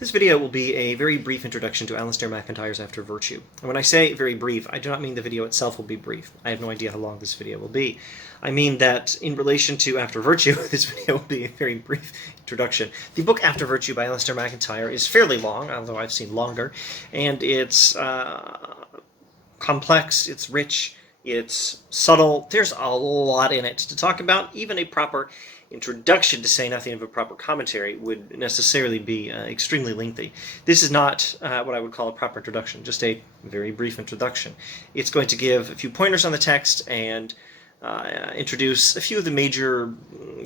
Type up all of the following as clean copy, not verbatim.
This video will be a very brief introduction to Alasdair MacIntyre's After Virtue. And when I say very brief, I do not mean the video itself will be brief. I have no idea how long this video will be. I mean that in relation to After Virtue, this video will be a very brief introduction. The book After Virtue by Alasdair MacIntyre is fairly long, although I've seen longer, and it's complex, it's rich, it's subtle. There's a lot in it to talk about. Even a proper introduction, to say nothing of a proper commentary, would necessarily be extremely lengthy. This is not what I would call a proper introduction, just a very brief introduction. It's going to give a few pointers on the text and introduce a few of the major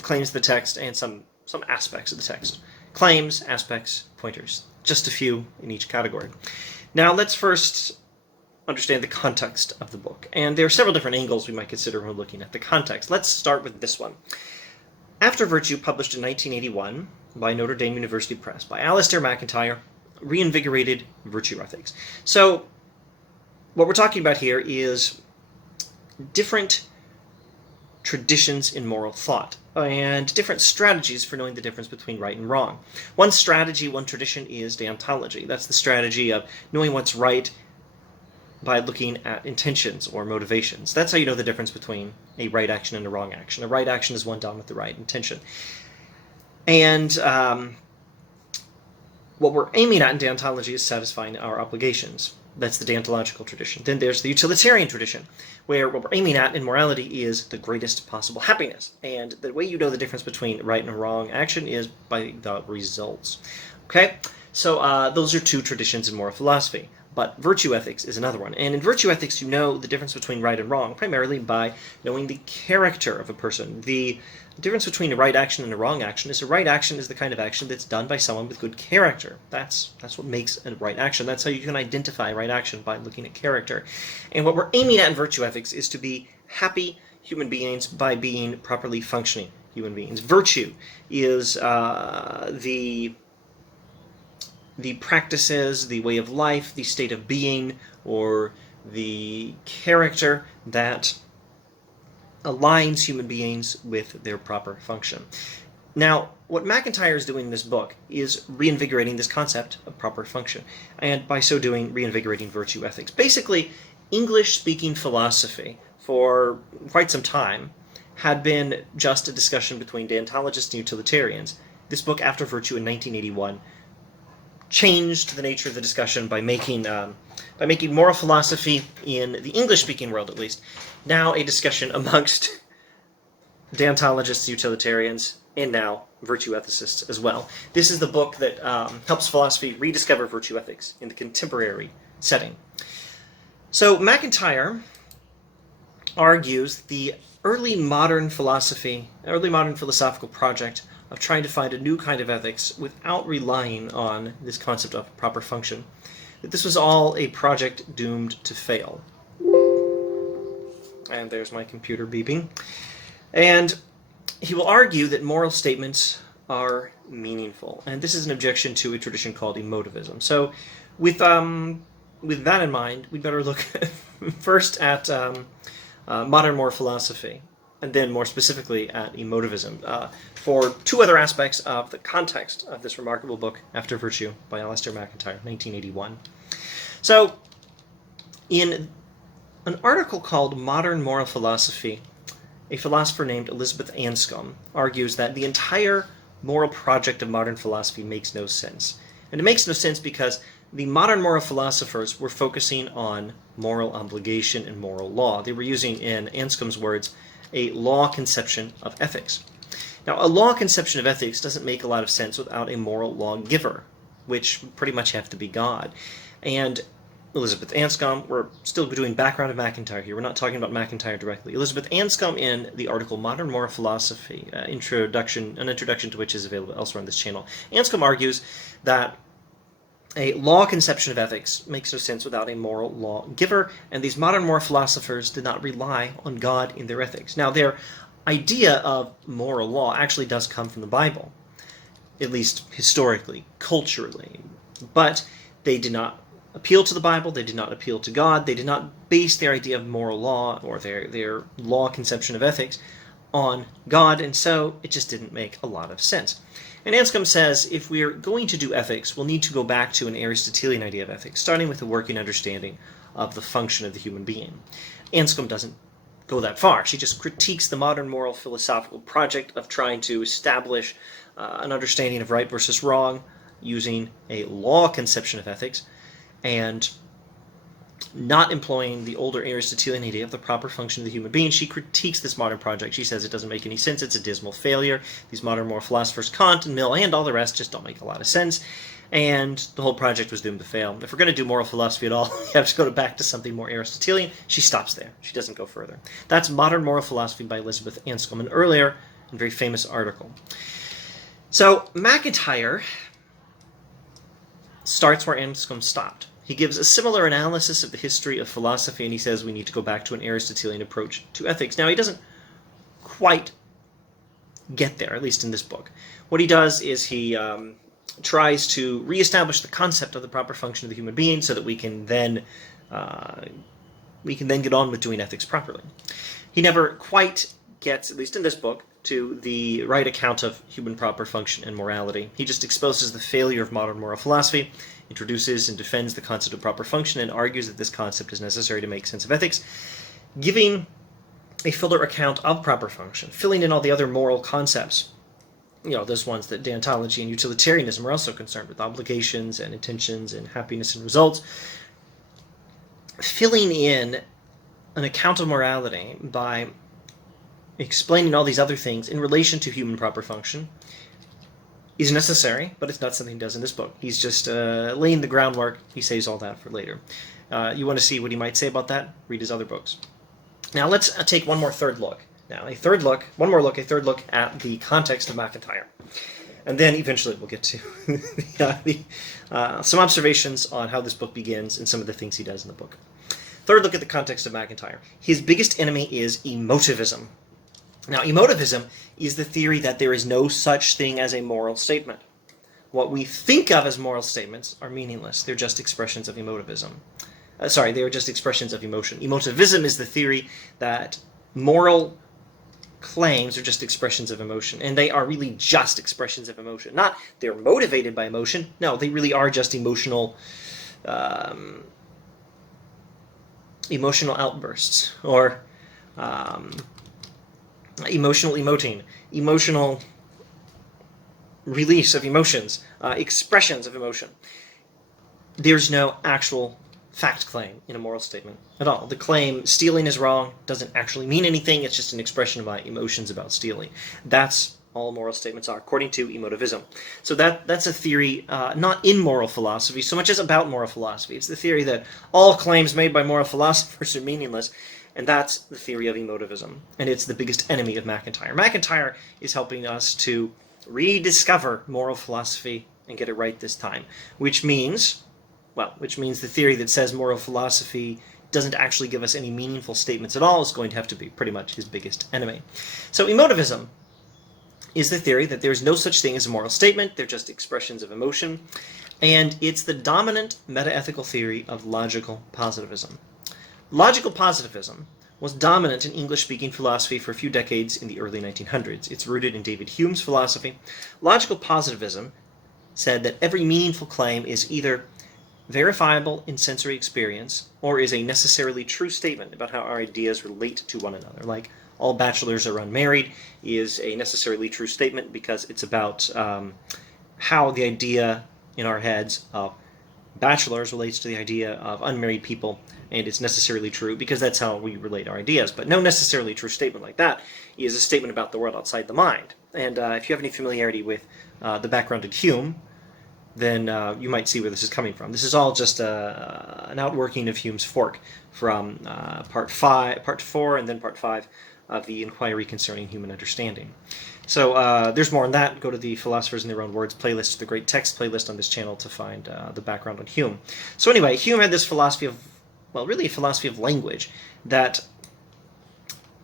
claims of the text and some aspects of the text. Claims, aspects, pointers. Just a few in each category. Now let's first understand the context of the book. And there are several different angles we might consider when looking at the context. Let's start with this one. After Virtue, published in 1981 by Notre Dame University Press by Alasdair MacIntyre, reinvigorated virtue ethics. So what we're talking about here is different traditions in moral thought and different strategies for knowing the difference between right and wrong. One strategy, one tradition is deontology. That's the strategy of knowing what's right by looking at intentions or motivations. That's how you know the difference between a right action and a wrong action. A right action is one done with the right intention. And what we're aiming at in deontology is satisfying our obligations. That's the deontological tradition. Then there's the utilitarian tradition, where what we're aiming at in morality is the greatest possible happiness. And the way you know the difference between right and wrong action is by the results. Okay? So those are two traditions in moral philosophy. But virtue ethics is another one. And in virtue ethics, you know the difference between right and wrong, primarily by knowing the character of a person. The difference between a right action and a wrong action is a right action is the kind of action that's done by someone with good character. That's what makes a right action. That's how you can identify right action, by looking at character. And what we're aiming at in virtue ethics is to be happy human beings by being properly functioning human beings. Virtue is the practices, the way of life, the state of being, or the character that aligns human beings with their proper function. Now, what MacIntyre is doing in this book is reinvigorating this concept of proper function, and by so doing, reinvigorating virtue ethics. Basically, English-speaking philosophy, for quite some time, had been just a discussion between deontologists and utilitarians. This book, After Virtue, in 1981, changed the nature of the discussion by making moral philosophy, in the English-speaking world at least, now a discussion amongst deontologists, utilitarians, and now virtue ethicists as well. This is the book that helps philosophy rediscover virtue ethics in the contemporary setting. So MacIntyre argues the early modern philosophical project of trying to find a new kind of ethics without relying on this concept of proper function, that this was all a project doomed to fail. And there's my computer beeping. And he will argue that moral statements are meaningful. And this is an objection to a tradition called emotivism. So with that in mind, we'd better look first at modern moral philosophy, and then more specifically at emotivism, for two other aspects of the context of this remarkable book, After Virtue, by Alasdair MacIntyre, 1981. So, in an article called Modern Moral Philosophy, a philosopher named Elizabeth Anscombe argues that the entire moral project of modern philosophy makes no sense. And it makes no sense because the modern moral philosophers were focusing on moral obligation and moral law. They were using, in Anscombe's words, a law conception of ethics. Now, a law conception of ethics doesn't make a lot of sense without a moral lawgiver, which would pretty much have to be God. And Elizabeth Anscombe, we're still doing background of MacIntyre here, we're not talking about MacIntyre directly. Elizabeth Anscombe, in the article Modern Moral Philosophy, an introduction to which is available elsewhere on this channel, Anscombe argues that a law conception of ethics makes no sense without a moral lawgiver, and these modern moral philosophers did not rely on God in their ethics. Now, their idea of moral law actually does come from the Bible, at least historically, culturally, but they did not appeal to the Bible, they did not appeal to God, they did not base their idea of moral law or their law conception of ethics on God, and so it just didn't make a lot of sense. And Anscombe says if we're going to do ethics, we'll need to go back to an Aristotelian idea of ethics, starting with a working understanding of the function of the human being. Anscombe doesn't go that far. She just critiques the modern moral philosophical project of trying to establish an understanding of right versus wrong using a law conception of ethics, and not employing the older Aristotelian idea of the proper function of the human being. She critiques this modern project. She says it doesn't make any sense. It's a dismal failure. These modern moral philosophers, Kant and Mill and all the rest, just don't make a lot of sense. And the whole project was doomed to fail. If we're going to do moral philosophy at all, you have to go back to something more Aristotelian. She stops there. She doesn't go further. That's Modern Moral Philosophy by Elizabeth Anscombe, an earlier and very famous article. So MacIntyre starts where Anscombe stopped. He gives a similar analysis of the history of philosophy, and he says we need to go back to an Aristotelian approach to ethics. Now, he doesn't quite get there, at least in this book. What he does is he tries to reestablish the concept of the proper function of the human being so that we can then get on with doing ethics properly. He never quite gets, at least in this book, to the right account of human proper function and morality. He just exposes the failure of modern moral philosophy, introduces and defends the concept of proper function, and argues that this concept is necessary to make sense of ethics, giving a fuller account of proper function, filling in all the other moral concepts, those ones that deontology and utilitarianism are also concerned with, obligations and intentions and happiness and results, filling in an account of morality by explaining all these other things in relation to human proper function is necessary, but it's not something he does in this book. He's just laying the groundwork. He saves all that for later. You want to see what he might say about that? Read his other books. Now let's take one more third look at the context of MacIntyre. And then eventually we'll get to some observations on how this book begins and some of the things he does in the book. Third look at the context of MacIntyre. His biggest enemy is emotivism. Now, emotivism is the theory that there is no such thing as a moral statement. What we think of as moral statements are meaningless. They're just expressions of emotivism. They are just expressions of emotion. Emotivism is the theory that moral claims are just expressions of emotion, and they are really just expressions of emotion. Not they're motivated by emotion. No, they really are just emotional outbursts, or emotional emoting, emotional release of emotions, expressions of emotion. There's no actual fact claim in a moral statement at all. The claim stealing is wrong doesn't actually mean anything. It's just an expression of my emotions about stealing. That's all moral statements are, according to emotivism. So that's a theory not in moral philosophy so much as about moral philosophy. It's the theory that all claims made by moral philosophers are meaningless, and that's the theory of emotivism. And it's the biggest enemy of MacIntyre. MacIntyre is helping us to rediscover moral philosophy and get it right this time, which means the theory that says moral philosophy doesn't actually give us any meaningful statements at all is going to have to be pretty much his biggest enemy. So emotivism is the theory that there's no such thing as a moral statement. They're just expressions of emotion. And it's the dominant metaethical theory of logical positivism. Logical positivism was dominant in English-speaking philosophy for a few decades in the early 1900s. It's rooted in David Hume's philosophy. Logical positivism said that every meaningful claim is either verifiable in sensory experience or is a necessarily true statement about how our ideas relate to one another. Like, all bachelors are unmarried is a necessarily true statement because it's about how the idea in our heads of bachelors relates to the idea of unmarried people, and it's necessarily true because that's how we relate our ideas. But no necessarily true statement like that is a statement about the world outside the mind. And if you have any familiarity with the background of Hume, then you might see where this is coming from. This is all just an outworking of Hume's fork from part 4 and then part 5 of the Inquiry Concerning Human Understanding. So there's more on that. Go to the Philosophers in Their Own Words playlist, the great text playlist on this channel, to find the background on Hume. So anyway, Hume had this philosophy of, really a philosophy of language that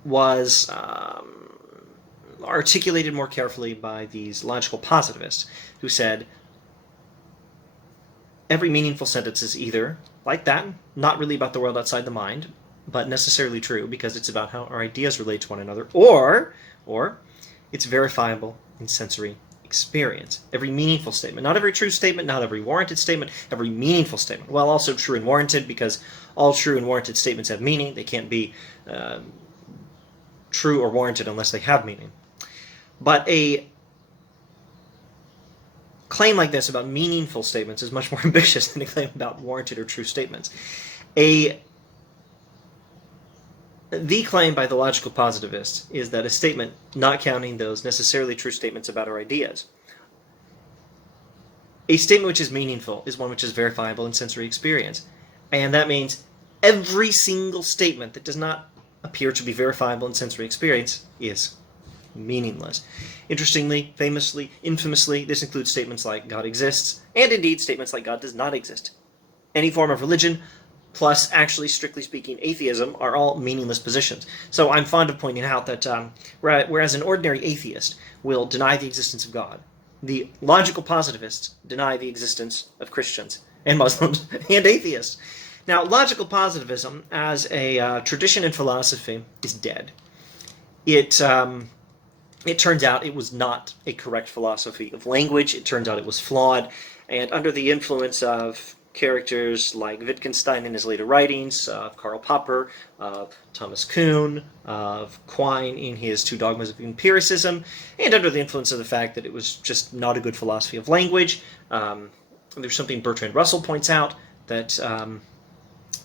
was articulated more carefully by these logical positivists who said every meaningful sentence is either like that, not really about the world outside the mind, but necessarily true because it's about how our ideas relate to one another, or it's verifiable in sensory experience. Every meaningful statement. Not every true statement, not every warranted statement, every meaningful statement. Well, also true and warranted, because all true and warranted statements have meaning. They can't be true or warranted unless they have meaning. But a claim like this about meaningful statements is much more ambitious than a claim about warranted or true statements. The claim by the logical positivist is that a statement, not counting those necessarily true statements about our ideas, a statement which is meaningful is one which is verifiable in sensory experience. And that means every single statement that does not appear to be verifiable in sensory experience is meaningless. Interestingly, famously, infamously, this includes statements like God exists, and indeed statements like God does not exist. Any form of religion, plus, actually, strictly speaking, atheism, are all meaningless positions. So I'm fond of pointing out that whereas an ordinary atheist will deny the existence of God, the logical positivists deny the existence of Christians and Muslims and atheists. Now, logical positivism as a tradition in philosophy is dead. It turns out it was not a correct philosophy of language. It turns out it was flawed, and under the influence of characters like Wittgenstein in his later writings, of Karl Popper, of Thomas Kuhn, of Quine in his Two Dogmas of Empiricism, and under the influence of the fact that it was just not a good philosophy of language. There's something Bertrand Russell points out that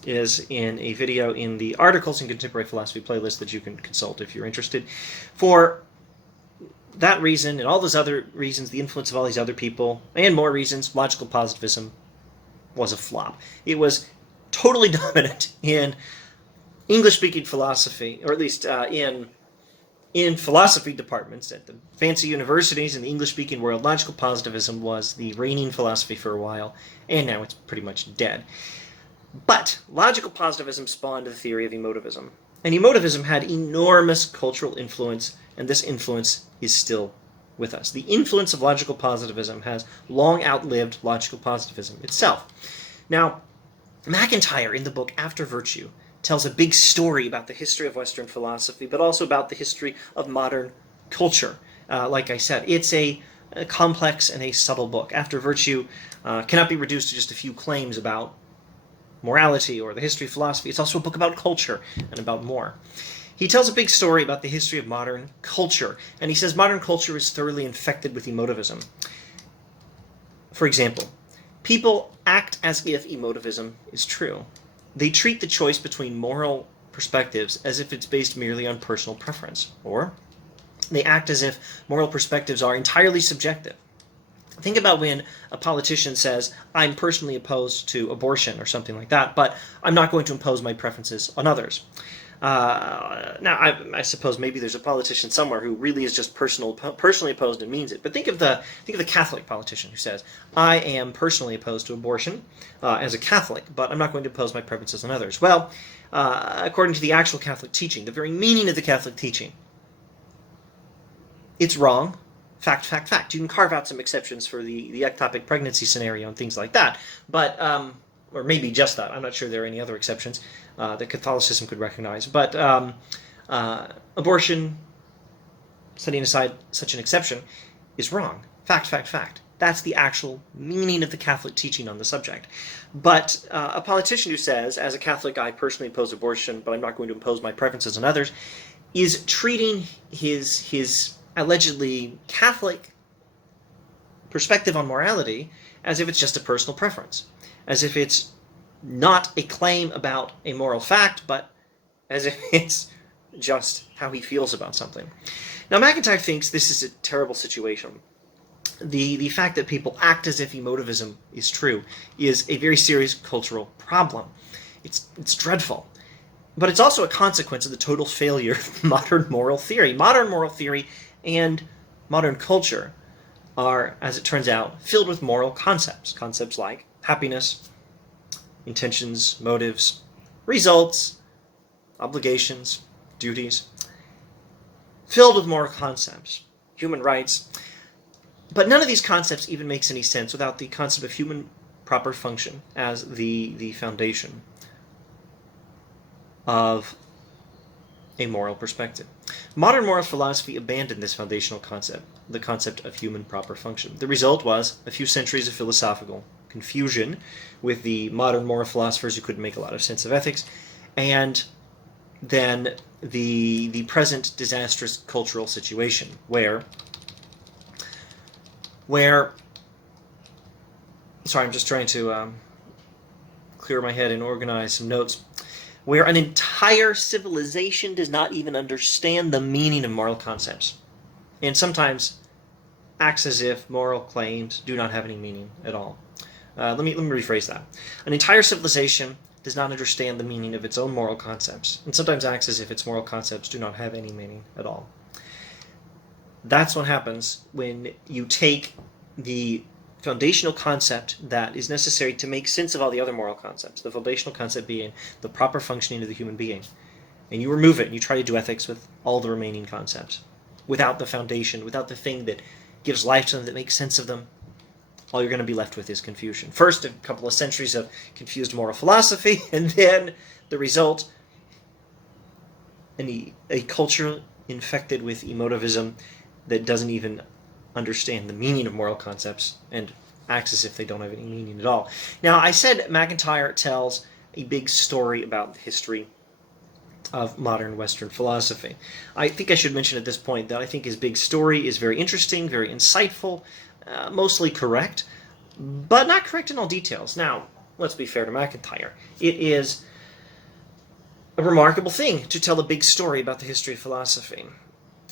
is in a video in the Articles in Contemporary Philosophy playlist that you can consult if you're interested. For that reason and all those other reasons, the influence of all these other people, and more reasons, logical positivism was a flop. It was totally dominant in English-speaking philosophy, or at least in philosophy departments at the fancy universities in the English-speaking world. Logical positivism was the reigning philosophy for a while, and now it's pretty much dead. But logical positivism spawned the theory of emotivism. And emotivism had enormous cultural influence, and this influence is still with us. The influence of logical positivism has long outlived logical positivism itself. Now, MacIntyre, in the book After Virtue, tells a big story about the history of Western philosophy, but also about the history of modern culture. Like I said, it's a complex and a subtle book. After Virtue cannot be reduced to just a few claims about morality or the history of philosophy. It's also a book about culture and about more. He tells a big story about the history of modern culture, and he says modern culture is thoroughly infected with emotivism. For example, people act as if emotivism is true. They treat the choice between moral perspectives as if it's based merely on personal preference, or they act as if moral perspectives are entirely subjective. Think about when a politician says, I'm personally opposed to abortion or something like that, but I'm not going to impose my preferences on others. Now, I suppose maybe there's a politician somewhere who really is just personally opposed and means it. But think of the Catholic politician who says, I am personally opposed to abortion as a Catholic, but I'm not going to impose my preferences on others. Well, according to the actual Catholic teaching, the very meaning of the Catholic teaching, it's wrong. Fact, fact, fact. You can carve out some exceptions for the ectopic pregnancy scenario and things like that, but or maybe just that. I'm not sure there are any other exceptions that Catholicism could recognize. But abortion, setting aside such an exception, is wrong. Fact, fact, fact. That's the actual meaning of the Catholic teaching on the subject. But a politician who says, as a Catholic, I personally oppose abortion, but I'm not going to impose my preferences on others, is treating his allegedly Catholic perspective on morality as if it's just a personal preference, as if it's not a claim about a moral fact, but as if it's just how he feels about something. Now, MacIntyre thinks this is a terrible situation. The fact that people act as if emotivism is true is a very serious cultural problem. It's dreadful. But it's also a consequence of the total failure of modern moral theory. Modern moral theory and modern culture are, as it turns out, filled with moral concepts. Concepts like happiness, intentions, motives, results, obligations, duties. Filled with moral concepts, human rights. But none of these concepts even makes any sense without the concept of human proper function as the foundation of a moral perspective. Modern moral philosophy abandoned this foundational concept. the concept of human proper function. The result was a few centuries of philosophical confusion with the modern moral philosophers who couldn't make a lot of sense of ethics, and then the present disastrous cultural situation where sorry, I'm just trying to clear my head and organize some notes, where an entire civilization does not even understand the meaning of moral concepts, and sometimes acts as if moral claims do not have any meaning at all. Let me rephrase that. An entire civilization does not understand the meaning of its own moral concepts, and sometimes acts as if its moral concepts do not have any meaning at all. That's what happens when you take the foundational concept that is necessary to make sense of all the other moral concepts, the foundational concept being the proper functioning of the human being, and you remove it and you try to do ethics with all the remaining concepts. Without the foundation, without the thing that gives life to them, that makes sense of them, all you're going to be left with is confusion. First, a couple of centuries of confused moral philosophy, and then the result, a culture infected with emotivism that doesn't even understand the meaning of moral concepts and acts as if they don't have any meaning at all. Now, I said MacIntyre tells a big story about the history of modern Western philosophy. I think I should mention at this point that I think his big story is very interesting, very insightful, mostly correct, but not correct in all details. Now, let's be fair to MacIntyre. It is a remarkable thing to tell a big story about the history of philosophy.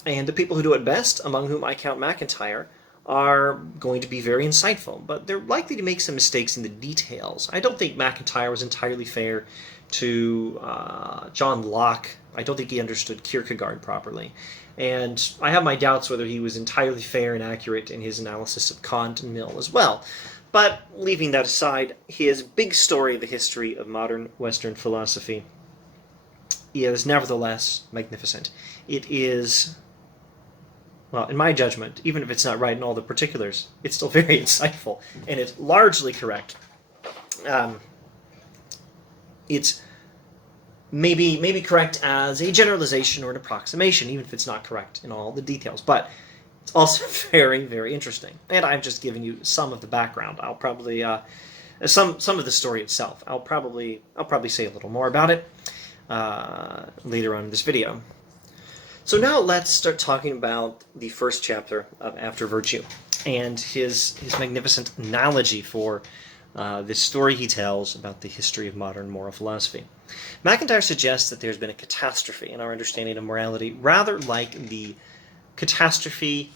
And the people who do it best, among whom I count MacIntyre, are going to be very insightful, but they're likely to make some mistakes in the details. I don't think MacIntyre was entirely fair to John Locke. I don't think he understood Kierkegaard properly. And I have my doubts whether he was entirely fair and accurate in his analysis of Kant and Mill as well. But leaving that aside, his big story of the history of modern Western philosophy is nevertheless magnificent. It is, well, in my judgment, even if it's not right in all the particulars, it's still very insightful, and it's largely correct. It's maybe correct as a generalization or an approximation, even if it's not correct in all the details. But it's also very, very interesting. And I'm just giving you some of the background. I'll probably some of the story itself. I'll probably say a little more about it later on in this video. So now let's start talking about the first chapter of After Virtue and his magnificent analogy for this story he tells about the history of modern moral philosophy. MacIntyre suggests that there's been a catastrophe in our understanding of morality, rather like the catastrophe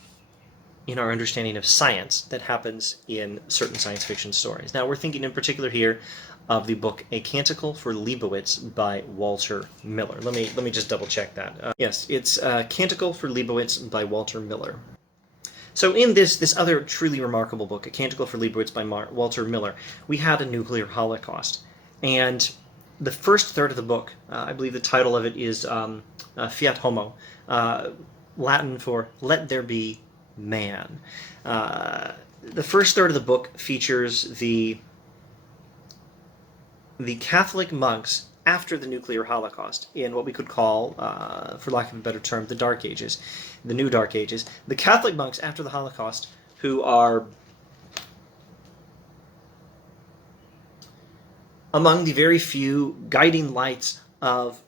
in our understanding of science that happens in certain science fiction stories. Now, we're thinking in particular here of the book A Canticle for Leibowitz by Walter Miller. Let me just double check that. Yes, it's Canticle for Leibowitz by Walter Miller. So in this other truly remarkable book, A Canticle for Leibowitz by Walter Miller, we had a nuclear holocaust. And the first third of the book, I believe the title of it is Fiat Homo, Latin for Let There Be Man. The first third of the book features the Catholic monks after the nuclear holocaust, in what we could call, for lack of a better term, the Dark Ages, the New Dark Ages. The Catholic monks after the Holocaust who are among the very few guiding lights of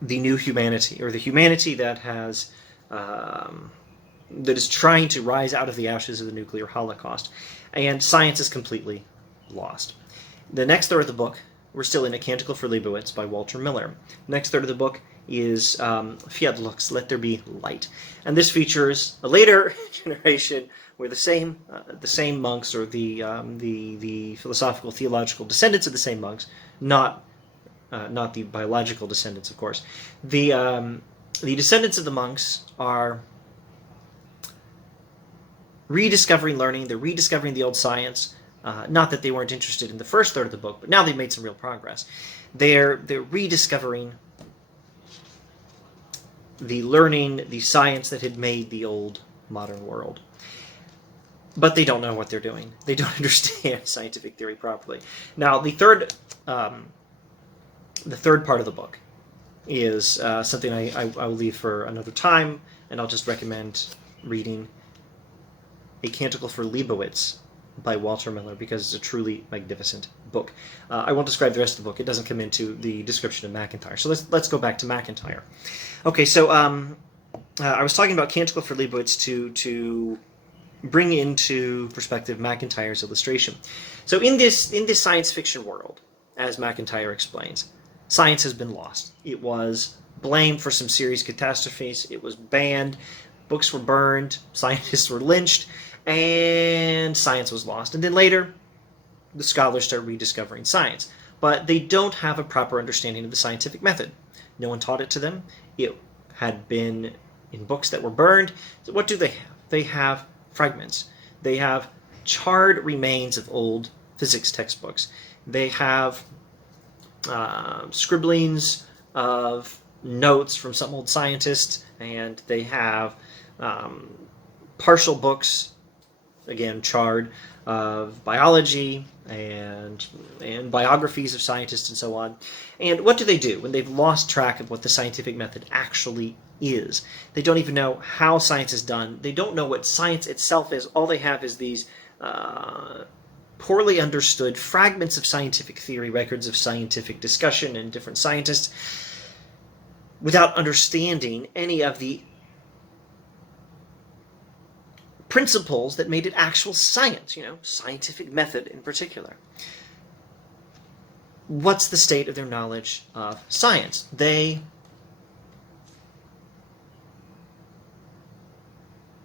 the new humanity, or the humanity that has that is trying to rise out of the ashes of the nuclear holocaust. And science is completely lost. The next third of the book, we're still in A Canticle for Leibowitz by Walter Miller. The next third of the book is Fiat Lux, Let There Be Light. And this features a later generation where the same monks, or the philosophical, theological descendants of the same monks, not the biological descendants, of course. The descendants of the monks are rediscovering learning. They're rediscovering the old science. Not that they weren't interested in the first third of the book, but now they've made some real progress. They're rediscovering the learning, the science that had made the old modern world. But they don't know what they're doing. They don't understand scientific theory properly. Now, the third part of the book is something I will leave for another time. and I'll just recommend reading A Canticle for Leibowitz by Walter Miller, because it's a truly magnificent book. I won't describe the rest of the book. It doesn't come into the description of MacIntyre. So let's go back to MacIntyre. Okay, so I was talking about Canticle for Leibowitz to bring into perspective MacIntyre's illustration. So in this science fiction world, as MacIntyre explains, science has been lost. It was blamed for some serious catastrophes. It was banned. Books were burned. Scientists were lynched. And science was lost. And then later, the scholars start rediscovering science. But they don't have a proper understanding of the scientific method. No one taught it to them. It had been in books that were burned. So what do they have? They have fragments. They have charred remains of old physics textbooks. They have scribblings of notes from some old scientists, and they have partial books, again charred, of biology and biographies of scientists and so on. And what do when they've lost track of what the scientific method actually is? They don't even know how science is done. They don't know what science itself is. All they have is these poorly understood fragments of scientific theory, records of scientific discussion and different scientists, without understanding any of the principles that made it actual science, scientific method in particular. What's the state of their knowledge of science? They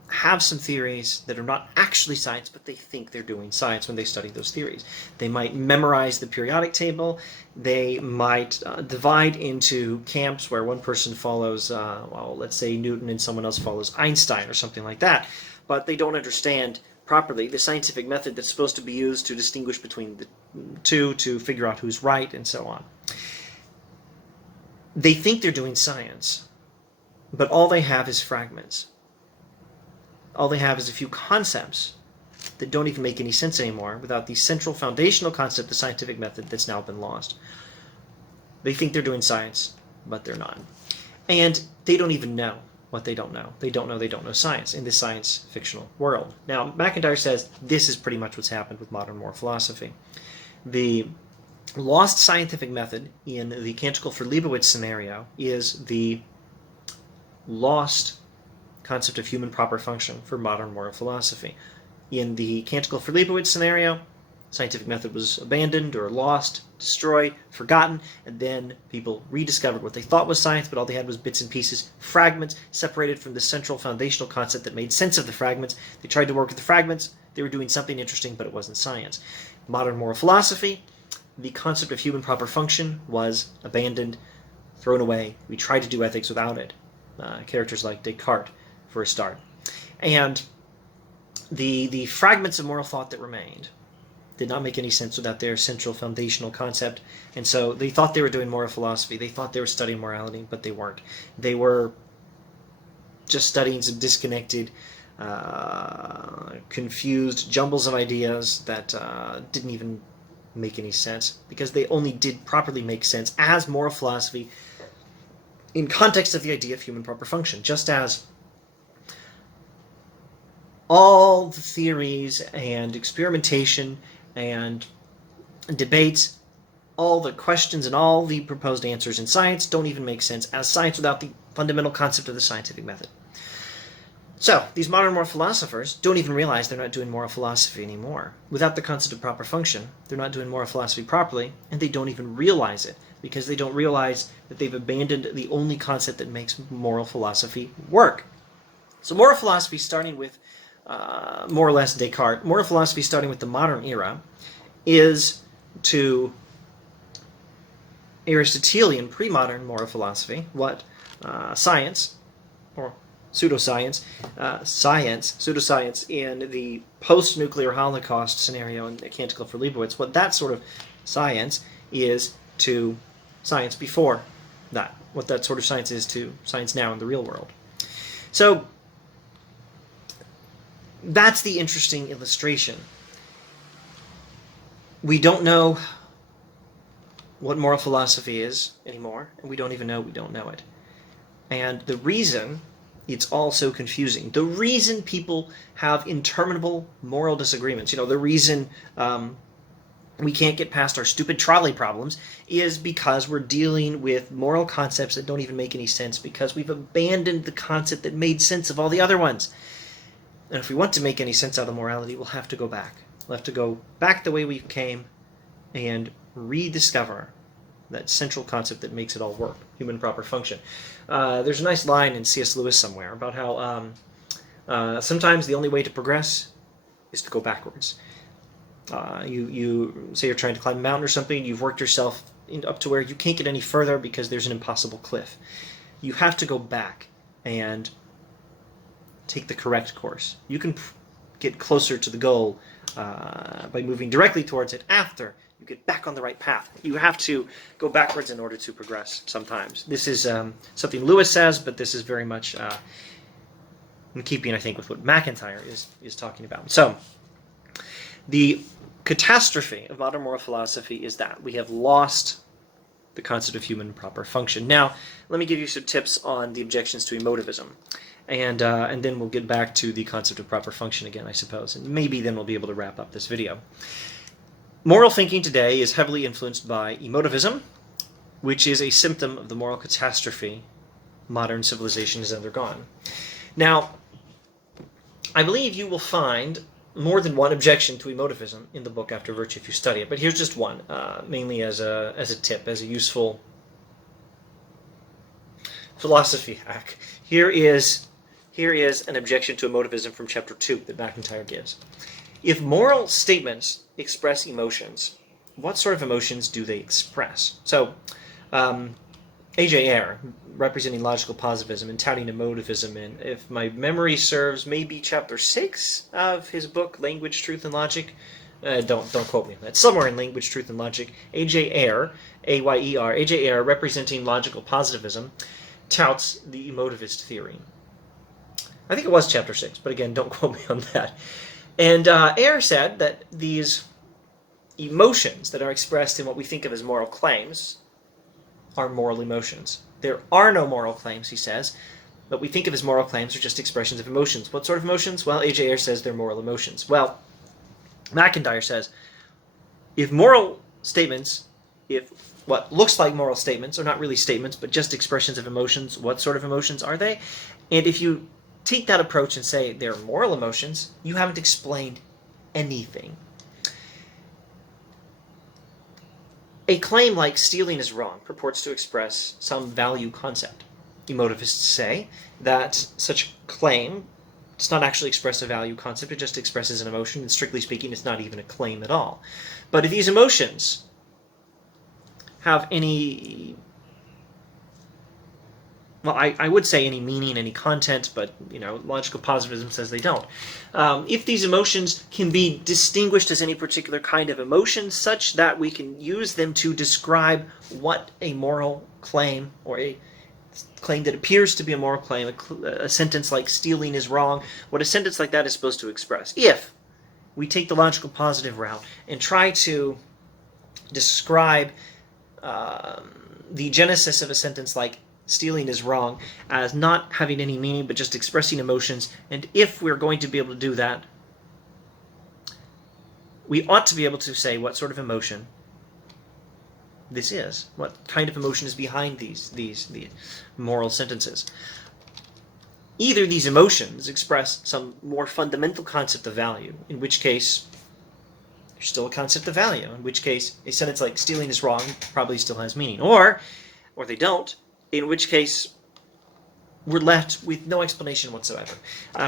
have some theories that are not actually science, but they think they're doing science when they study those theories. They might memorize the periodic table. They might divide into camps where one person follows, let's say Newton, and someone else follows Einstein or something like that. But they don't understand properly the scientific method that's supposed to be used to distinguish between the two, to figure out who's right, and so on. They think they're doing science, but all they have is fragments. All they have is a few concepts that don't even make any sense anymore without the central foundational concept, the scientific method, that's now been lost. They think they're doing science, but they're not. And they don't even know what they don't know. They don't know science in this science fictional world. Now, MacIntyre says this is pretty much what's happened with modern moral philosophy. The lost scientific method in the Canticle for Leibowitz scenario is the lost concept of human proper function for modern moral philosophy. In the Canticle for Leibowitz scenario, scientific method was abandoned or lost, destroyed, forgotten, and then people rediscovered what they thought was science, but all they had was bits and pieces, fragments, separated from the central foundational concept that made sense of the fragments. They tried to work with the fragments. They were doing something interesting, but it wasn't science. Modern moral philosophy, the concept of human proper function was abandoned, thrown away. We tried to do ethics without it. Characters like Descartes, for a start. And the fragments of moral thought that remained did not make any sense without their central foundational concept. And so they thought they were doing moral philosophy. They thought they were studying morality, but they weren't. They were just studying some disconnected, confused jumbles of ideas that didn't even make any sense, because they only did properly make sense as moral philosophy in context of the idea of human proper function, just as all the theories and experimentation and debates, all the questions and all the proposed answers in science don't even make sense as science without the fundamental concept of the scientific method. So, these modern moral philosophers don't even realize they're not doing moral philosophy anymore. Without the concept of proper function, they're not doing moral philosophy properly, and they don't even realize it, because they don't realize that they've abandoned the only concept that makes moral philosophy work. So moral philosophy, starting with more or less Descartes, moral philosophy starting with the modern era, is to Aristotelian pre-modern moral philosophy what science, or pseudoscience, pseudoscience in the post-nuclear Holocaust scenario in the Canticle for Leibowitz, what that sort of science is to science before that, what that sort of science is to science now in the real world. So that's the interesting illustration. We don't know what moral philosophy is anymore, and we don't even know we don't know it. And the reason it's all so confusing. The reason people have interminable moral disagreements, the reason we can't get past our stupid trolley problems is because we're dealing with moral concepts that don't even make any sense, because we've abandoned the concept that made sense of all the other ones. And if we want to make any sense out of morality, we'll have to go back. We'll have to go back the way we came and rediscover that central concept that makes it all work, human proper function. There's a nice line in C.S. Lewis somewhere about how sometimes the only way to progress is to go backwards. You say you're trying to climb a mountain or something, you've worked yourself up to where you can't get any further because there's an impossible cliff. You have to go back and take the correct course. You can get closer to the goal by moving directly towards it after you get back on the right path. You have to go backwards in order to progress sometimes. This is something Lewis says, but this is very much in keeping, I think, with what MacIntyre is talking about. So, the catastrophe of modern moral philosophy is that we have lost the concept of human proper function. Now, let me give you some tips on the objections to emotivism. And then we'll get back to the concept of proper function again, I suppose. And maybe then we'll be able to wrap up this video. Moral thinking today is heavily influenced by emotivism, which is a symptom of the moral catastrophe modern civilization has undergone. Now, I believe you will find more than one objection to emotivism in the book After Virtue if you study it, but here's just one, mainly as a tip, as a useful philosophy hack. Here is an objection to emotivism from chapter 2 that MacIntyre gives. If moral statements express emotions, what sort of emotions do they express? So, A.J. Ayer, representing logical positivism and touting emotivism in, if my memory serves, maybe chapter 6 of his book, Language, Truth, and Logic. Don't quote me on that. Somewhere in Language, Truth, and Logic, A.J. Ayer, A-Y-E-R, A.J. Ayer, representing logical positivism, touts the emotivist theory. I think it was chapter 6, but again, don't quote me on that. And Ayer said that these emotions that are expressed in what we think of as moral claims are moral emotions. There are no moral claims, he says. What we think of as moral claims are just expressions of emotions. What sort of emotions? Well, A.J. Ayer says they're moral emotions. Well, MacIntyre says, if moral statements, if what looks like moral statements are not really statements, but just expressions of emotions, what sort of emotions are they? And if you take that approach and say they're moral emotions, you haven't explained anything. A claim like stealing is wrong purports to express some value concept. Emotivists say that such a claim does not actually express a value concept, it just expresses an emotion, and strictly speaking, it's not even a claim at all. But if these emotions have any, well, I would say any meaning, any content, but, logical positivism says they don't. If these emotions can be distinguished as any particular kind of emotion such that we can use them to describe what a moral claim, or a claim that appears to be a moral claim, a sentence like stealing is wrong, what a sentence like that is supposed to express. If we take the logical positive route and try to describe the genesis of a sentence like stealing is wrong as not having any meaning but just expressing emotions, and if we're going to be able to do that, we ought to be able to say what sort of emotion this is, what kind of emotion is behind these moral sentences. Either these emotions express some more fundamental concept of value, in which case there's still a concept of value, in which case a sentence like stealing is wrong probably still has meaning, or they don't, in which case we're left with no explanation whatsoever.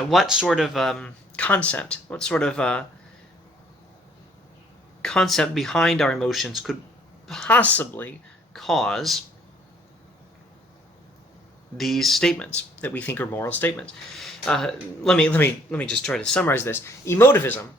What sort of concept, what sort of concept behind our emotions could possibly cause these statements that we think are moral statements? Let me just try to summarize this. Emotivism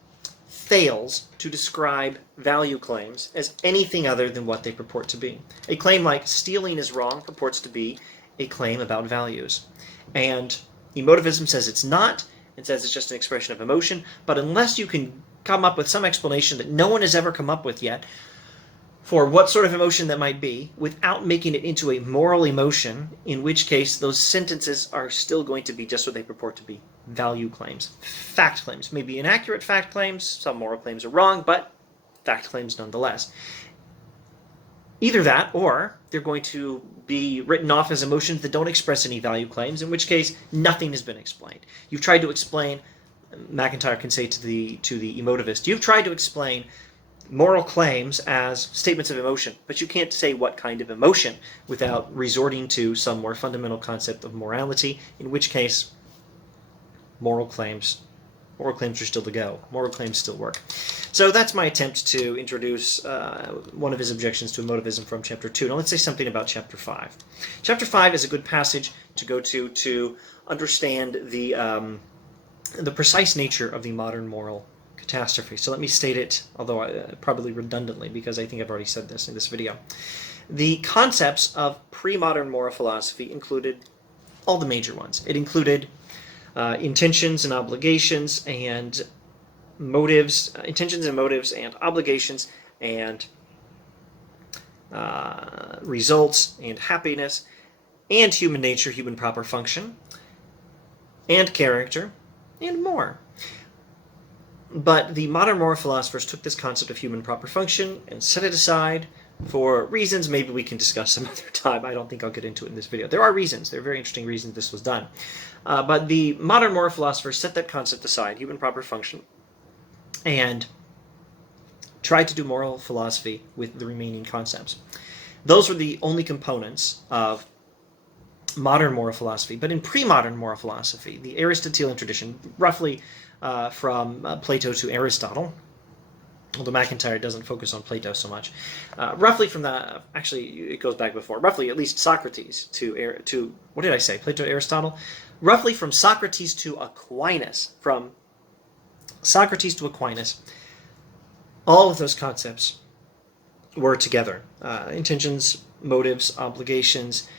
fails to describe value claims as anything other than what they purport to be. A claim like stealing is wrong purports to be a claim about values. And emotivism says it's not, and says it's just an expression of emotion, but unless you can come up with some explanation that no one has ever come up with yet for what sort of emotion that might be without making it into a moral emotion, in which case those sentences are still going to be just what they purport to be: value claims, fact claims. Maybe inaccurate fact claims, some moral claims are wrong, but fact claims nonetheless. Either that, or they're going to be written off as emotions that don't express any value claims, in which case nothing has been explained. You've tried to explain, MacIntyre can say to the emotivist, you've tried to explain moral claims as statements of emotion, but you can't say what kind of emotion without resorting to some more fundamental concept of morality, in which case moral claims are still to go. Moral claims still work. So that's my attempt to introduce one of his objections to emotivism from Chapter 2. Now let's say something about Chapter 5. Chapter 5 is a good passage to go to understand the precise nature of the modern moral catastrophe. So let me state it, although probably redundantly, because I think I've already said this in this video. The concepts of pre-modern moral philosophy included all the major ones. It included intentions and obligations and motives, and obligations and results and happiness and human nature, human proper function, and character, and more. But the modern moral philosophers took this concept of human proper function and set it aside for reasons maybe we can discuss some other time. I don't think I'll get into it in this video. There are reasons. There are very interesting reasons this was done. But the modern moral philosophers set that concept aside, human proper function, and tried to do moral philosophy with the remaining concepts. Those were the only components of modern moral philosophy. But in pre-modern moral philosophy, the Aristotelian tradition, roughly from Plato to Aristotle, although MacIntyre doesn't focus on Plato so much, roughly from that, actually it goes back before, roughly at least Socrates to what did I say, Plato to Aristotle? Roughly from Socrates to Aquinas, all of those concepts were together. Intentions, motives, obligations,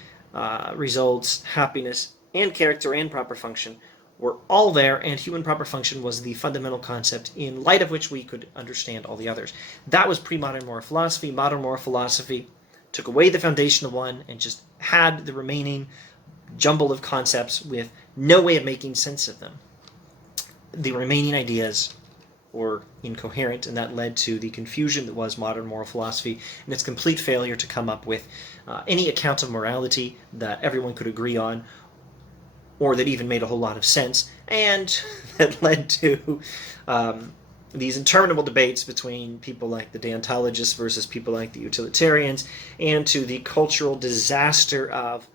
results, happiness, and character and proper function were all there, and human proper function was the fundamental concept in light of which we could understand all the others. That was pre-modern moral philosophy. Modern moral philosophy took away the foundational one and just had the remaining jumble of concepts with no way of making sense of them. The remaining ideas were incoherent, and that led to the confusion that was modern moral philosophy and its complete failure to come up with any account of morality that everyone could agree on, or that even made a whole lot of sense, and that led to these interminable debates between people like the deontologists versus people like the utilitarians, and to the cultural disaster of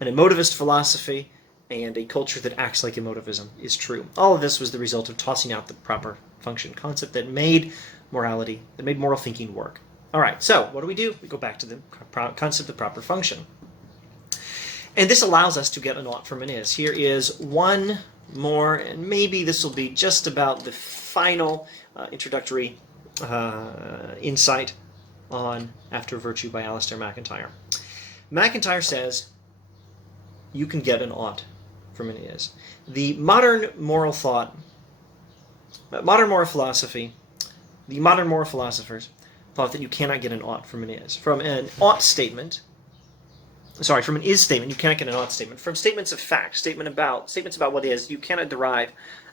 an emotivist philosophy and a culture that acts like emotivism is true. All of this was the result of tossing out the proper function concept that made morality, that made moral thinking work. All right, so what do? We go back to the concept of proper function. And this allows us to get an ought from an is. Here is one more, and maybe this will be just about the final introductory insight on After Virtue by Alasdair MacIntyre. MacIntyre says you can get an ought from an is. The modern moral thought, modern moral philosophy, the modern moral philosophers thought that you cannot get an ought from an is. From an ought statement, from an is statement, you cannot get an ought statement. From statements of fact, statements about what is, you cannot derive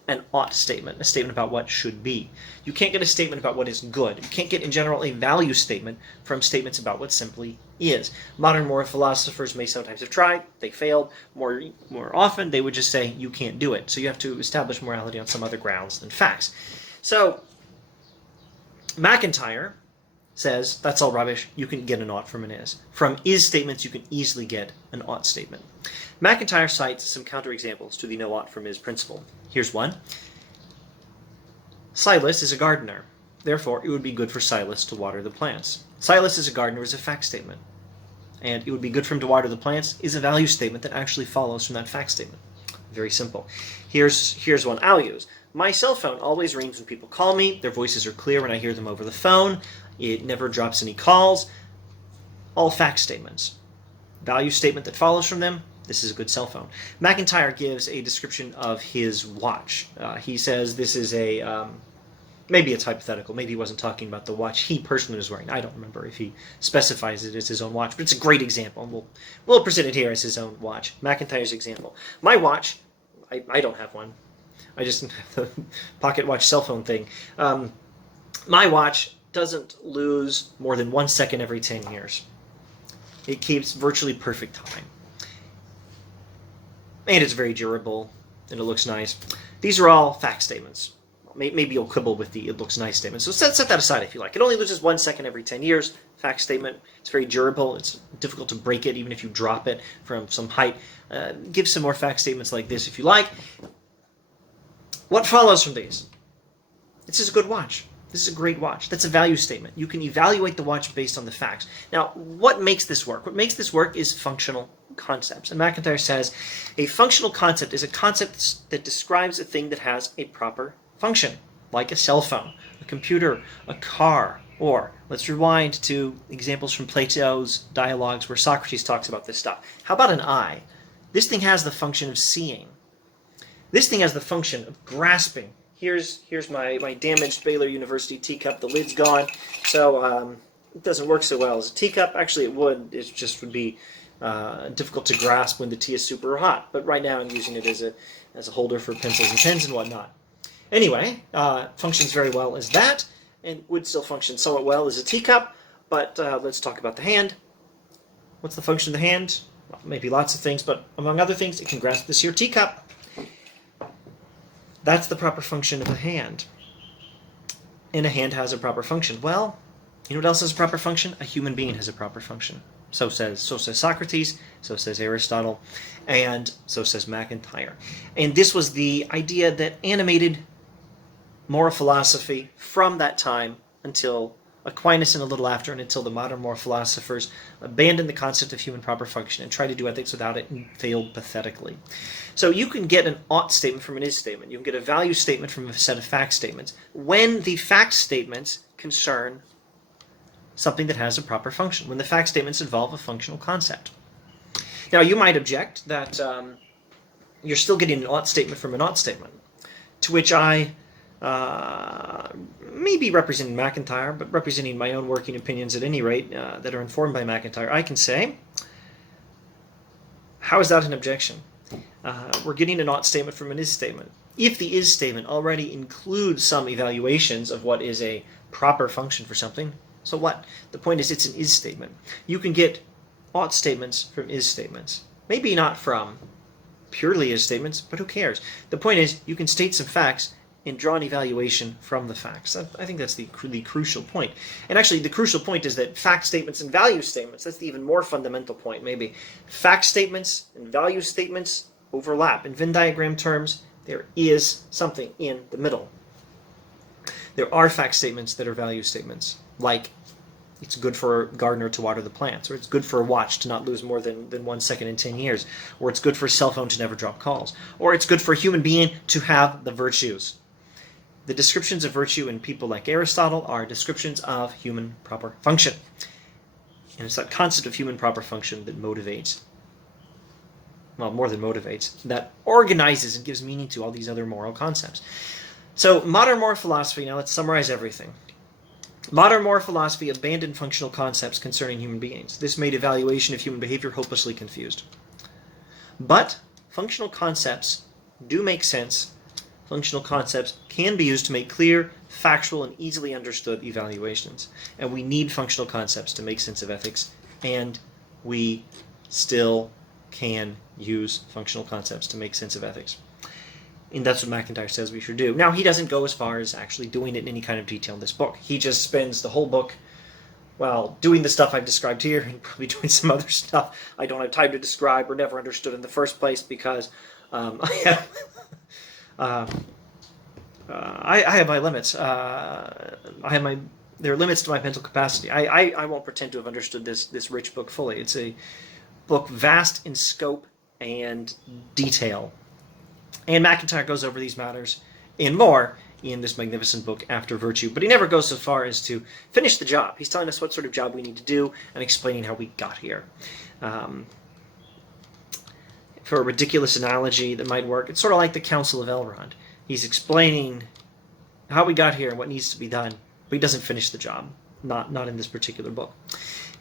an ought statement, a statement about what should be. You can't get a statement about what is good. You can't get, in general, a value statement from statements about what simply is. Modern moral philosophers may sometimes have tried. They failed. More often, they would just say, you can't do it. So you have to establish morality on some other grounds than facts. So MacIntyre says, that's all rubbish. You can get an ought from an is. From is statements, you can easily get an ought statement. MacIntyre cites some counterexamples to the no ought from is principle. Here's one. Silas is a gardener. Therefore, it would be good for Silas to water the plants. Silas is a gardener is a fact statement. And it would be good for him to water the plants is a value statement that actually follows from that fact statement. Very simple. Here's one I'll use. My cell phone always rings when people call me. Their voices are clear when I hear them over the phone. It never drops any calls. All fact statements. Value statement that follows from them. This is a good cell phone. MacIntyre gives a description of his watch. He says this is a Maybe it's hypothetical. Maybe he wasn't talking about the watch he personally was wearing. I don't remember if he specifies it as his own watch, but it's a great example. And we'll present it here as his own watch. MacIntyre's example. My watch, I don't have one. I just have the pocket watch cell phone thing. My watch doesn't lose more than 1 second every 10 years. It keeps virtually perfect time. And it's very durable, and it looks nice. These are all fact statements. Maybe you'll quibble with the "it looks nice" statement. So set that aside if you like. It only loses 1 second every 10 years. Fact statement. It's very durable. It's difficult to break it even if you drop it from some height. Give some more fact statements like this if you like. What follows from these? This is a good watch. This is a great watch. That's a value statement. You can evaluate the watch based on the facts. Now, what makes this work? What makes this work is functional concepts. And MacIntyre says a functional concept is a concept that describes a thing that has a proper function, like a cell phone, a computer, a car, or let's rewind to examples from Plato's dialogues where Socrates talks about this stuff. How about an eye? This thing has the function of seeing. This thing has the function of grasping. Here's my damaged Baylor University teacup. The lid's gone, so it doesn't work so well as a teacup. Actually, it would. It just would be difficult to grasp when the tea is super hot. But right now I'm using it as a holder for pencils and pens and whatnot. Anyway, functions very well as that, and would still function somewhat well as a teacup, but let's talk about the hand. What's the function of the hand? Well, maybe lots of things, but among other things, it can grasp this here teacup. That's the proper function of a hand. And a hand has a proper function. Well, you know what else has a proper function? A human being has a proper function. So says Socrates, so says Aristotle, and so says MacIntyre. And this was the idea that animated moral philosophy from that time until Aquinas and a little after, and until the modern moral philosophers abandoned the concept of human proper function and tried to do ethics without it and failed pathetically. So you can get an ought statement from an is statement. You can get a value statement from a set of fact statements when the fact statements concern something that has a proper function, when the fact statements involve a functional concept. Now, you might object that you're still getting an ought statement from an ought statement, to which I maybe representing MacIntyre, but representing my own working opinions at any rate that are informed by MacIntyre, I can say, how is that an objection? We're getting an ought statement from an is statement. If the is statement already includes some evaluations of what is a proper function for something, so what? The point is it's an is statement. You can get ought statements from is statements. Maybe not from purely is statements, but who cares? The point is you can state some facts and draw an evaluation from the facts. I think that's the crucial point. And actually, the crucial point is that fact statements and value statements, that's the even more fundamental point, maybe. Fact statements and value statements overlap. In Venn diagram terms, there is something in the middle. There are fact statements that are value statements, like it's good for a gardener to water the plants, or it's good for a watch to not lose more than 1 second in 10 years, or it's good for a cell phone to never drop calls, or it's good for a human being to have the virtues. The descriptions of virtue in people like Aristotle are descriptions of human proper function. And it's that concept of human proper function that motivates, well, more than motivates, that organizes and gives meaning to all these other moral concepts. So modern moral philosophy, now let's summarize everything. Modern moral philosophy abandoned functional concepts concerning human beings. This made evaluation of human behavior hopelessly confused. But functional concepts do make sense. Functional concepts can be used to make clear, factual, and easily understood evaluations. And we need functional concepts to make sense of ethics, and we still can use functional concepts to make sense of ethics. And that's what MacIntyre says we should do. Now, he doesn't go as far as actually doing it in any kind of detail in this book. He just spends the whole book, well, doing the stuff I've described here and probably doing some other stuff I don't have time to describe or never understood in the first place because I have my limits. There are limits to my mental capacity. I won't pretend to have understood this rich book fully. It's a book vast in scope and detail. And MacIntyre goes over these matters and more in this magnificent book, After Virtue. But he never goes so far as to finish the job. He's telling us what sort of job we need to do and explaining how we got here. For a ridiculous analogy that might work, it's sort of like the Council of Elrond. He's explaining how we got here and what needs to be done, but he doesn't finish the job. Not in this particular book.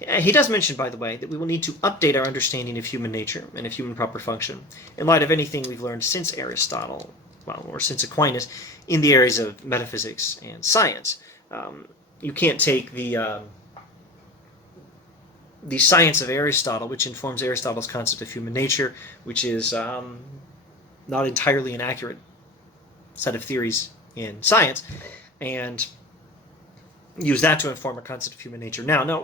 He does mention, by the way, that we will need to update our understanding of human nature and of human proper function in light of anything we've learned since Aristotle, or since Aquinas, in the areas of metaphysics and science. You can't take the science of Aristotle, which informs Aristotle's concept of human nature, which is not entirely an accurate set of theories in science, and use that to inform a concept of human nature. Now, no,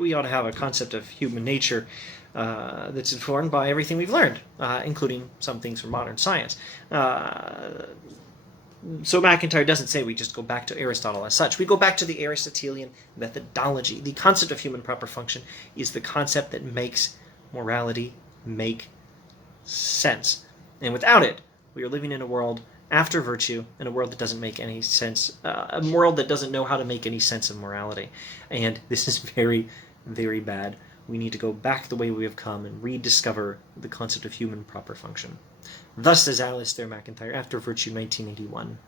we ought to have a concept of human nature that's informed by everything we've learned, including some things from modern science. So MacIntyre doesn't say we just go back to Aristotle as such. We go back to the Aristotelian methodology. The concept of human proper function is the concept that makes morality make sense. And without it, we are living in a world after virtue, in a world that doesn't make any sense, a world that doesn't know how to make any sense of morality. And this is very, very bad. We need to go back the way we have come and rediscover the concept of human proper function. Thus says Alasdair MacIntyre, After Virtue, 1981.